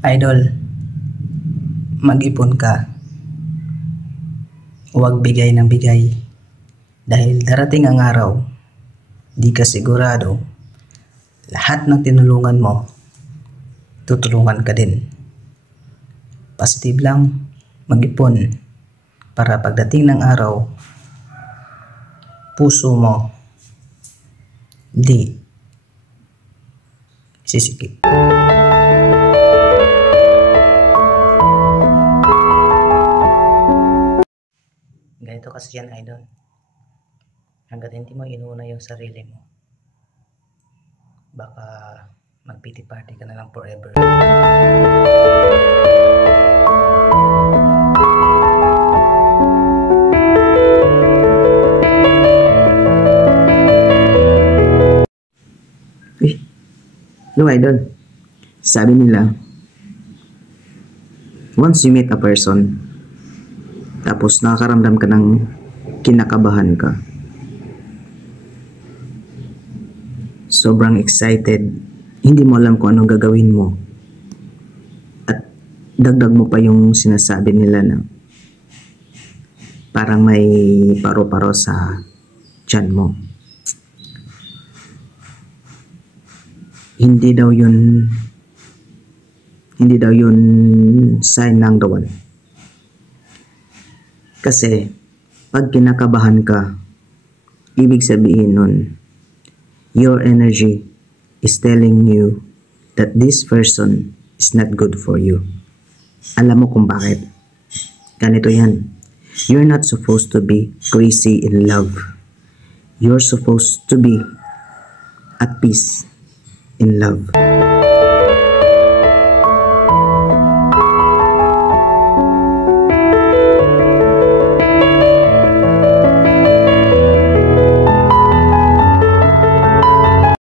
Idol, mag-ipon ka. Huwag bigay ng bigay. Dahil darating ang araw, di ka sigurado, lahat ng tinulungan mo, tutulungan ka din. Positive lang, mag-ipon para pagdating ng araw, puso mo di sisikip. Ganito kasi yan, idol. Hanggat hindi mo inuna yung sarili mo, baka mag-pity party ka na lang forever. Hello, idol. Sabi nila, once you meet a person, tapos nakakaramdam ka ng kinakabahan ka, sobrang excited, hindi mo alam kung anong gagawin mo, at dagdag mo pa yung sinasabi nila na parang may paro-paro sa tiyan mo. Hindi daw yun sign ng the one. Kasi pag kinakabahan ka, ibig sabihin nun, your energy is telling you that this person is not good for you. Alam mo kung bakit? Ganito yan. You're not supposed to be crazy in love. You're supposed to be at peace in love.